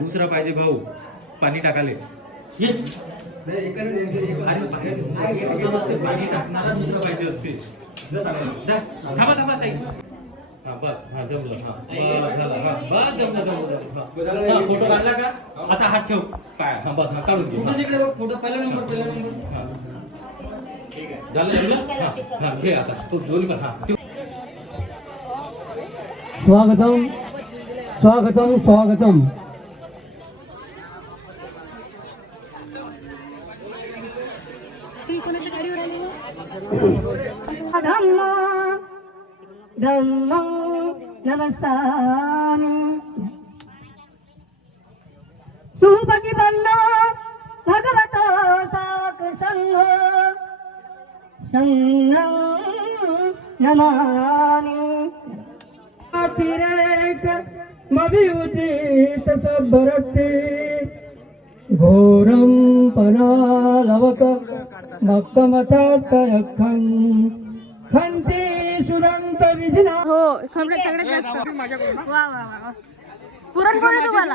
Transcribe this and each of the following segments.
दुसरा पाहिजे भाऊ पाणी टाकाले पाणी टाकणारा दुसरा पाहिजे असते थांबा थांबा ताई हा बस हा जमलं हा बस झालं हा बस जमलं हा फोटो काढला का असा हात ठेव पाय हा बस हा काढून घे फोटो पहिला नंबर हा ठीक आहे झालं जमलं हा हा घे आता तू दोन्ही पण हा स्वागतम स्वागतम स्वागतम धम्मं नमस्सामि सुपटिपन्नो भगवतो साक्षसंघो संघं नमामि अतिरेक मभिउचित सबरति घोरं पनालवक मक्कमतातयखं खंती सुरंत विधिना हो खबऱ्यात सगळ्यात जास्त वा वा वा पुरणपोळी तुम्हाला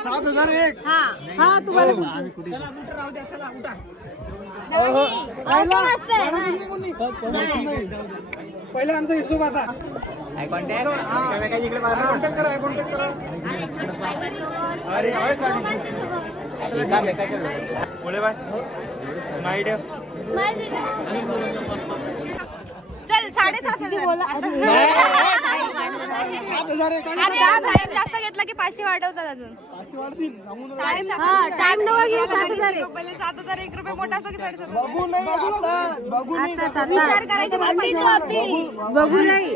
7,001 हा हा तुम्हाला पहिला आमचा हिशोब आता चल 7,500 जास्त घेतला की 500 वाढवतात अजून 7,000 पहिले 7,001 रुपये मोठा असतो की 7,500 विचार करायचे मला पैसे बघू नाही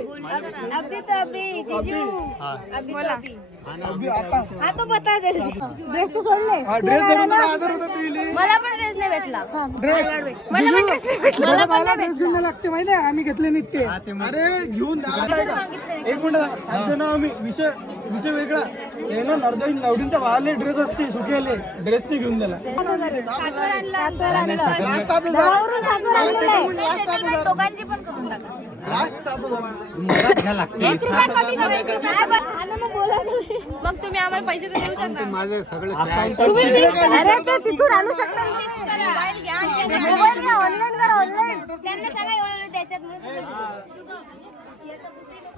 आता बता ड्रेस तो सोडले मला पण ड्रेस नाही भेटला मला पण ड्रेस नाही भेटला मला पण ड्रेस घेऊन लागते माहिती आहे आम्ही घेतले नित्य अरे घेऊन एक मिनिट सांगतो ना आम्ही विषय वेगळा हे ना नवडींच्या बाहेरले ड्रेस असते सुकेले ड्रेस ते घेऊन दिला दोघांची पण करून टाका मग तुम्ही आम्हाला पैसे तर देऊ शकता माझे सगळे अरे ते तिथून आणू शकता ऑनलाईन करा ऑनलाईन त्यांना सांगा एवढं त्याच्यात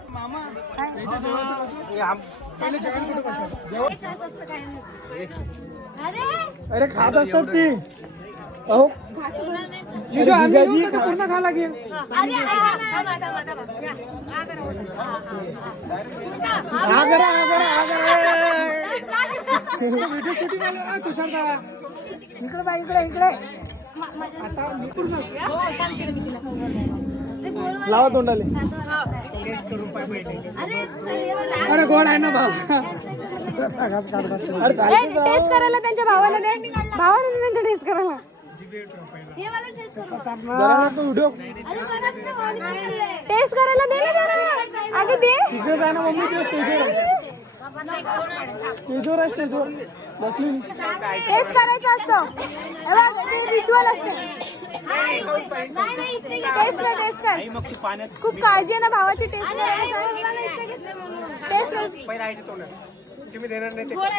मामा अरे खात असतात ती अहो पूर्ण खा लागेल व्हिडिओ शूटिंग आलं तुषार दादा इकडे बा इकडे लावा तोंडाले अरे गोड आहे ना भाऊ टेस्ट करायला त्यांच्या भावाला दे त्यांच्या टेस्ट करायला व्हिडिओ टेस्ट करायला दे ना जरा अगं दे तिकडे जा ना मम्मी स्टेजवर बसली टेस्ट करायचं असतं ते रिच्युअल असते टेस्ट कर खूप काळजी आहे ना भावाची टेस्ट करायला सांग टेस्ट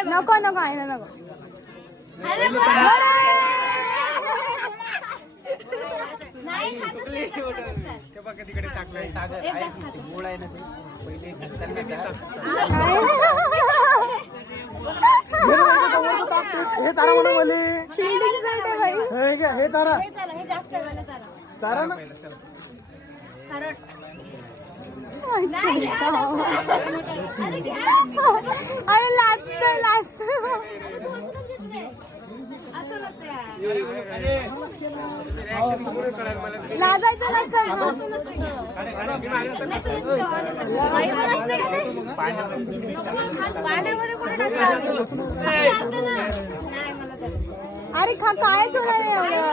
नको आहे ना नको तिकडे टाकलाय हे तारा म्हणून बोलली हे तारा तारा ना अरे लाजत लाजायचं नसतं अरे कायच होणार आहे एवढं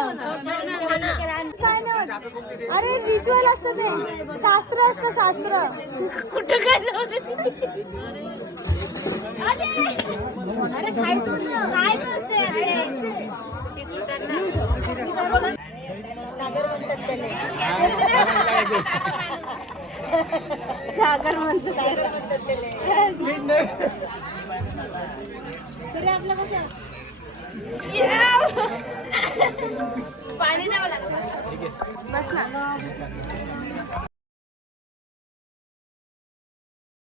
काय नाही अरे रिच्युअल असतं ते शास्त्र असतं शास्त्र कुठं काय अरे खायचं काय असते सागर म्हणतात त्याने सागर म्हणतो तरी आपलं कसं पाणी द्यावं लागतं बस ना